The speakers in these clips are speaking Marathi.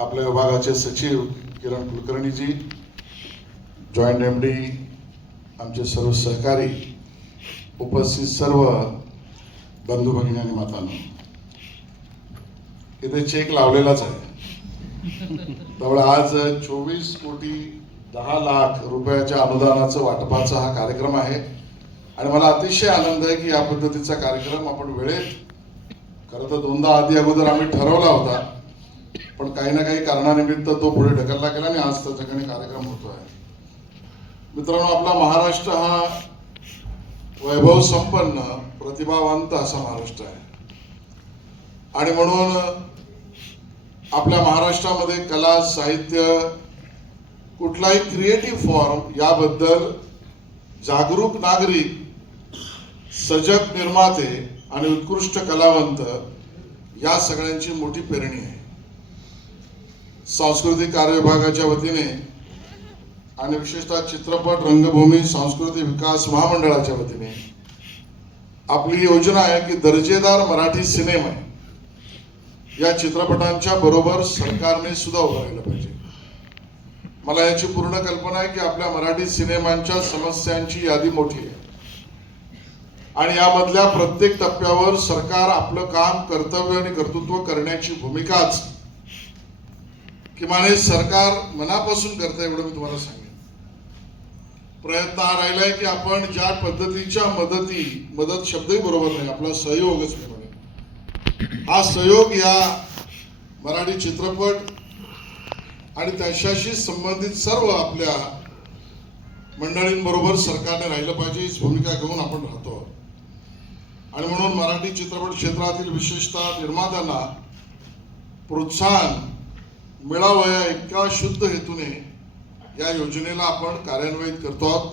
आपल्या विभागाचे सचिव किरण कुलकर्णीजी, जॉईंट एमडी, आमचे सर्व सहकारी, उपस्थित सर्व बंधू भगिनी आणि मातांनो, इथे चेक लावलेलाच आहे. त्यामुळे आज 24,10,00,000 रुपयाच्या अनुदानाचं वाटपाचा हा कार्यक्रम आहे आणि मला अतिशय आनंद आहे की या पद्धतीचा कार्यक्रम आपण वेळेत, खरं तर दोनदा आधी अगोदर आम्ही ठरवला होता, पण काही ना काही कारणानिमित्त तो पुढे ढकलला गेला आणि आज त्या ठिकाणी कार्यक्रम होतो आहे. मित्रांनो, आपला महाराष्ट्र हा वैभव संपन्न, प्रतिभावंत असा महाराष्ट्र आहे आणि म्हणून आपल्या महाराष्ट्रामध्ये कला, साहित्य, कुठलाही क्रिएटिव्ह फॉर्म याबद्दल जागरूक नागरिक, सजग निर्माते आणि उत्कृष्ट कलावंत या सगळ्यांची मोठी पेरणी आहे. सांस्कृतिक कार्य विभागाच्या वतीने आणि विशेषतः चित्रपट, रंगभूमी, सांस्कृतिक विकास महामंडळाच्या वतीने आपली योजना आहे की दर्जेदार मराठी सिनेमा या चित्रपटांच्या बरोबर सरकारने सुद्धा उभं राहिलं पाहिजे. मला याची पूर्ण कल्पना आहे की आपल्या मराठी सिनेमांच्या समस्यांची यादी मोठी आहे आणि यामधल्या प्रत्येक टप्प्यावर सरकार आपलं काम, कर्तव्य आणि कर्तृत्व करण्याची भूमिकाच किमान हे सरकार मनापासून करतं एवढं मी तुम्हाला सांगेन. प्रयत्न हा राहिलाय की आपण ज्या पद्धतीच्या मदत शब्दही बरोबर नाही, आपला सहयोगच नाही म्हणे, हा सहयोग या मराठी चित्रपट आणि त्याच्याशी संबंधित सर्व आपल्या मंडळींबरोबर सरकारने राहिलं पाहिजे, हीच भूमिका घेऊन आपण राहतो. आणि म्हणून मराठी चित्रपट क्षेत्रातील विशेषतः निर्मात्यांना प्रोत्साहन मिळावं या एका शुद्ध हेतूने या योजनेला आपण कार्यान्वित करतो आहोत.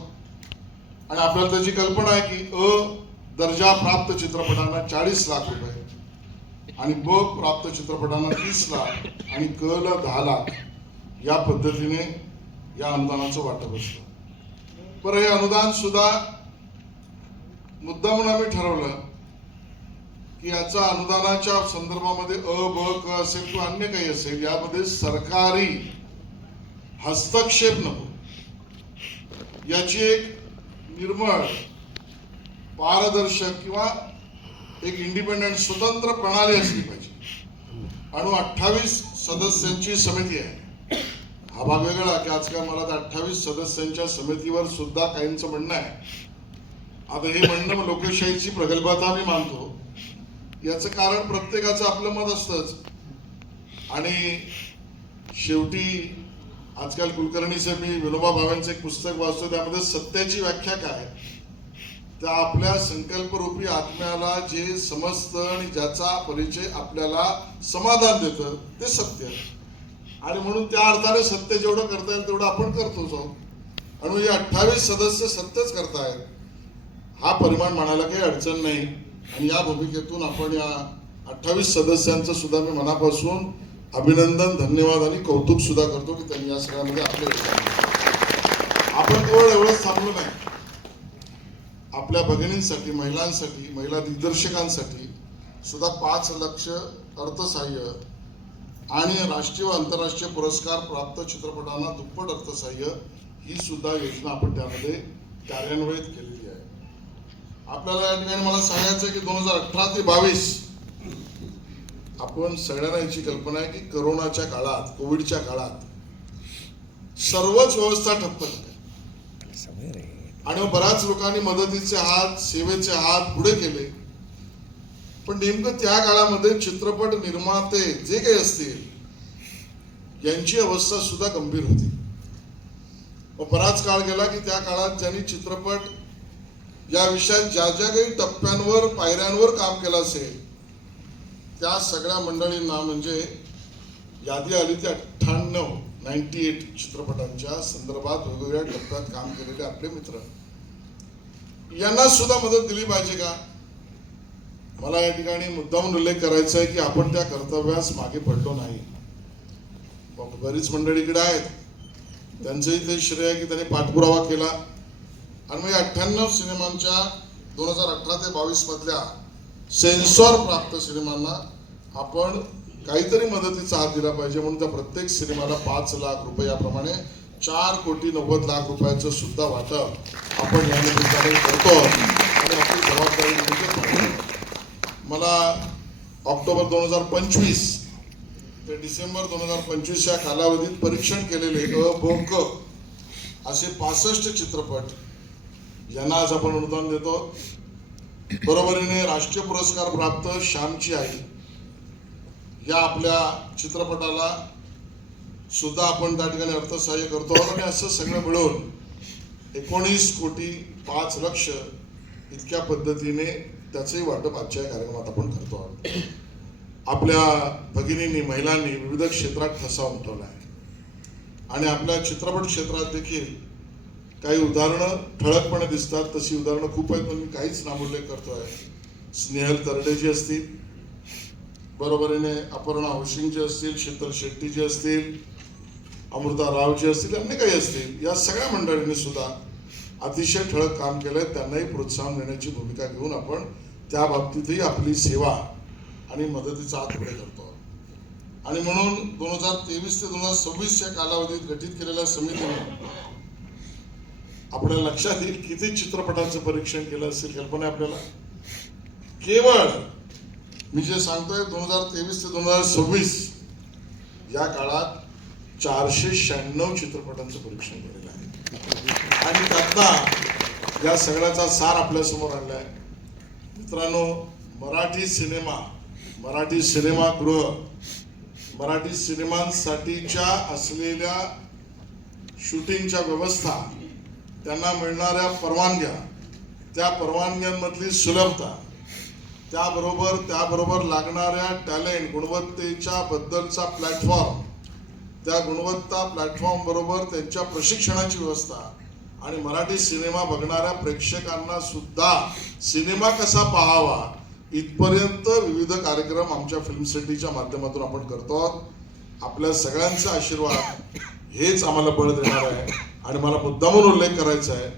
आणि आपल्याला त्याची कल्पना आहे की दर्जा प्राप्त चित्रपटांना 40 लाख रुपये आणि प्राप्त चित्रपटांना 30 लाख आणि ला 10 लाख या पद्धतीने या अनुदानाचं वाटप असतं. पण हे अनुदान सुद्धा मुद्दा म्हणून आम्ही ठरवलं की याचा अनुदानाच्या संदर्भामध्ये क असेल किंवा अन्य काही असेल, यामध्ये सरकारी हस्तक्षेप नको, याची एक निर्मळ, पारदर्शक किंवा एक इंडिपेंडेंट स्वतंत्र प्रणाली असली पाहिजे. आणि 28 सदस्यांची समिती आहे. हा भाग वेगळा की आजकाल मला 28 सदस्यांच्या समितीवर सुद्धा काहींचं म्हणणं आहे. आता हे म्हणणं लोकशाहीची प्रगल्भता मी मानतो. याचं कारण प्रत्येकाचं आपलं मत असतंच आणि शेवटी आजकाल कुलकर्णी साहेब, मी विनोबा भावेंचं एक पुस्तक वाचतो, त्यामध्ये सत्याची व्याख्या काय, त्या आपल्या संकल्परूपी आत्म्याला जे समजतं आणि ज्याचा परिचय आपल्याला समाधान देतं ते सत्य. आणि म्हणून त्या अर्थाने सत्य जेवढं करता येईल तेवढं आपण करतोच आहोत. आणि 28 सदस्य सत्यच करतायत हा परिमाण म्हणायला काही अडचण नाही. आणि या भूमिकेतून आपण या 28 सदस्यांचं सुद्धा मी मनापासून अभिनंदन, धन्यवाद आणि कौतुक सुद्धा करतो की त्यांनी या सगळ्यामध्ये आपले आपण केवळ एवढंच थांबलो नाही, आपल्या भगिनींसाठी, महिलांसाठी, महिला दिग्दर्शकांसाठी सुद्धा 5 लाख अर्थसहाय्य आणि राष्ट्रीय व आंतरराष्ट्रीय पुरस्कार प्राप्त चित्रपटांना दुप्पट अर्थसहाय्य ही सुद्धा योजना आपण त्यामध्ये कार्यान्वित केलेली आहे. आपल्याला या ठिकाणी मला सांगायचं आहे की 2018 ते 22 आपण सगळ्यांना याची कल्पना आहे की कोरोनाच्या काळात, कोविडच्या काळात सर्वच व्यवस्था ठप्प झाल्या आणि बऱ्याच लोकांनी मदतीचे हात, सेवेचे हात पुढे केले. पण नेमकं त्या काळामध्ये चित्रपट निर्माते जे काही असतील यांची अवस्था सुद्धा गंभीर होती. बराच काळ गेला की त्या काळात ज्यांनी चित्रपट या विषयात ज्या ज्या काही टप्प्यांवर, पायऱ्यांवर काम केलं असेल त्या सगळ्या मंडळींना म्हणजे यादी आली ती 98 चित्रपटांच्या संदर्भात वेगवेगळ्या टप्प्यात काम केलेले आपले मित्र, यांना सुद्धा मदत दिली पाहिजे का. मला या ठिकाणी मुद्दामून उल्लेख करायचा आहे की आपण त्या कर्तव्यास मागे पडलो नाही. बरीच मंडळी इकडे आहेत, त्यांचंही ते श्रेय आहे की त्यांनी पाठपुरावा केला आणि मग 98 सिनेमांच्या 2018 ते 22 मधल्या सेन्सॉर प्राप्त सिनेमांना आपण काहीतरी मदतीचा हात दिला पाहिजे म्हणून त्या प्रत्येक सिनेमाला 5 लाख रुपये याप्रमाणे 4,90,00,000 सुद्धा वाटप आपण या निमित्ताने करतो आणि आपली जबाबदारी निमित्त मला ऑक्टोबर 2025 ते डिसेंबर 2025 या कालावधीत परीक्षण केलेले अ-ब-क असे 65 चित्रपट यांना आज आपण अनुदान देतो. बरोबरीने राष्ट्रीय पुरस्कार प्राप्त श्यामची आई या आपल्या चित्रपटाला सुद्धा आपण त्या ठिकाणी अर्थसहाय्य करतो आहोत आणि असं सगळं मिळून 19,05,00,000 इतक्या पद्धतीने त्याचंही वाटप आजच्या कार्यक्रमात आपण करतो आहोत. आपल्या भगिनींनी महिलांनी विविध क्षेत्रात ठसा उमटवला आहे आणि आपल्या चित्रपट क्षेत्रात देखील काही उदाहरणं ठळकपणे दिसतात. तशी उदाहरणं खूप आहेत पण मी काहीच नामोल्लेख करतोय. स्नेहल तरडेजी असतील, बरोबरीने अपर्णा होशिंगजी असतील, शीतल शेट्टीजी असतील, अमृता रावजी असतील, अन्य काही असतील. या सगळ्या मंडळींनी सुद्धा अतिशय ठळक काम केलंय. त्यांनाही प्रोत्साहन देण्याची भूमिका घेऊन आपण त्या बाबतीतही आपली सेवा आणि मदतीचा हात पुढे करतो. आणि म्हणून 2023 ते 2026 या कालावधीत गठीत केलेल्या समितीने आपल्या लक्षात येईल किती चित्रपटांचं परीक्षण केलं असेल. कल्पना आहे आपल्याला? केवळ मी जे सांगतोय 2023 ते 2026 या काळात 496 चित्रपटांचं परीक्षण केलेलं आहे आणि त्यातला या सगळ्याचा सार आपल्या समोर आणलाय. मित्रांनो, मराठी सिनेमागृह, मराठी सिनेमांसाठीच्या असलेल्या शूटिंगच्या व्यवस्था, त्यांना मिळणाऱ्या परवानग्या, त्या परवानग्यांमधली सुलभता, त्याबरोबर लागणाऱ्या टॅलेंट, गुणवत्तेच्या बद्दलचा प्लॅटफॉर्म, त्या गुणवत्ता प्लॅटफॉर्म बरोबर त्यांच्या प्रशिक्षणाची व्यवस्था आणि मराठी सिनेमा बघणाऱ्या प्रेक्षकांना सुद्धा सिनेमा कसा पाहावा इथपर्यंत विविध कार्यक्रम आमच्या फिल्म सिटीच्या माध्यमातून आपण करतो आहोत. आपल्या सगळ्यांचा आशीर्वाद हेच आम्हाला बळ देणार आहे. आणि मला मुद्दामून उल्लेख करायचा आहे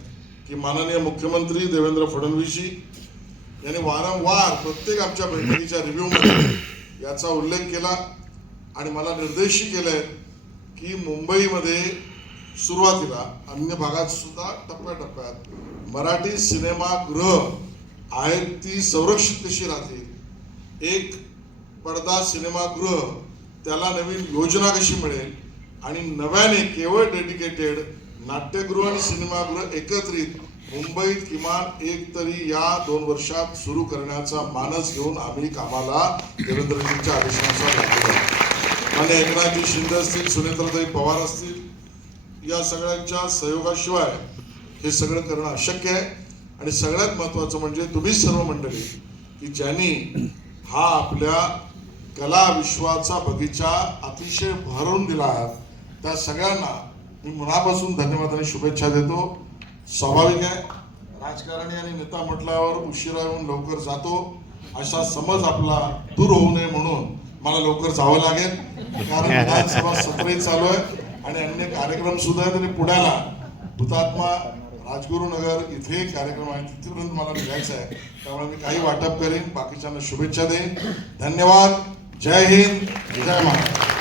की माननीय मुख्यमंत्री देवेंद्र फडणवीसजी यांनी वारंवार प्रत्येक आमच्या बैठकीच्या रिव्ह्यूमध्ये याचा उल्लेख केला आणि मला निर्देशही केले की मुंबईमध्ये सुरुवातीला, अन्य भागात सुद्धा टप्प्याटप्प्यात मराठी सिनेमागृह आहेत ती संरक्षित कशी राहतील, एक पडदा सिनेमागृह त्याला नवीन योजना कशी मिळेल आणि नव्याने केवळ डेडिकेटेड नाट्यगृह आणि सिनेमागृह एकत्रित मुंबईत किमान एक तरी या 2 वर्षात सुरू करण्याचा मानस घेऊन आम्ही कामाला देवेंद्रजींच्या आदेशानुसार लागलो. आणि एकनाथजी शिंदे असतील, सुनेत्राताई पवार असतील, या सगळ्यांच्या सहयोगाशिवाय हे सगळं करणं अशक्य आहे. आणि सगळ्यात महत्त्वाचं म्हणजे तुम्ही सर्व मंडळी की ज्यांनी हा आपल्या कला विश्वाचा बगीचा अतिशय भरून दिला आहे, त्या सगळ्यांना मी मनापासून धन्यवाद आणि शुभेच्छा देतो. स्वाभाविक आहे, राजकारणी आणि नेता म्हटल्यावर उशिरा येऊन लवकर जातो असा समज आपला दूर होऊ नये म्हणून मला लवकर जावं लागेल. कारण विधानसभा सत्रही चालू आहे आणि अन्य कार्यक्रम सुद्धा आहेत. आणि पुण्याला हुतात्मा राजगुरुनगर इथे कार्यक्रम आहे, तिथपर्यंत मला निघायचं आहे. त्यामुळे मी काही वाटप करेन, बाकीच्यांना शुभेच्छा देईन. धन्यवाद. जय हिंद, जय महाराष्ट्र.